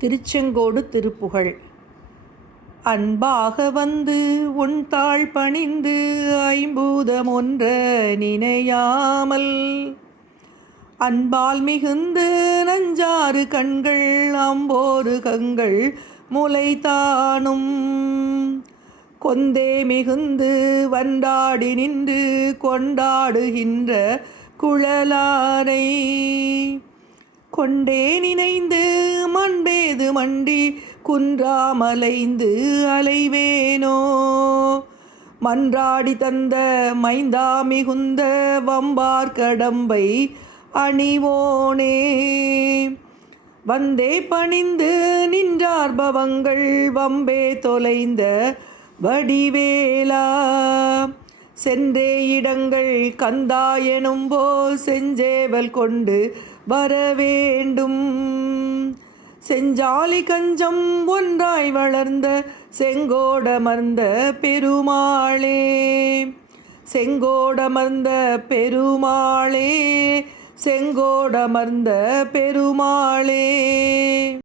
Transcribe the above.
திருச்செங்கோடு திருப்புகழ். அன்பாக வந்து உன் தாழ் பணிந்து ஐம்பூதம் ஒன்ற நினையாமல் அன்பால் மிகுந்து நஞ்சாறு கண்கள் அம்போரு கங்கள் முளைத்தானும். கொந்தே மிகுந்து வண்டாடி நின்று கொண்டாடுகின்ற குழலாரை கொண்டே நினைந்து மண்டேது மண்டி குன்றாமலைந்து அலைவேனோ? மன்றாடி தந்த மைந்தா மிகுந்த வம்பார் கடம்பை அணிவோனே? வந்தே பணிந்து நின்றார் பவங்கள் வம்பே தொலைந்த வடிவேலா? சென்றே இடங்கள் கந்தா எனும்போ செஞ்சேவல் கொண்டு வர வேண்டும். செஞ்சாலி கஞ்சம் ஒன்றாய் வளர்ந்த செங்கோடமர்ந்த பெருமாளே. செங்கோடமர்ந்த பெருமாளே. செங்கோடமர்ந்த பெருமாளே.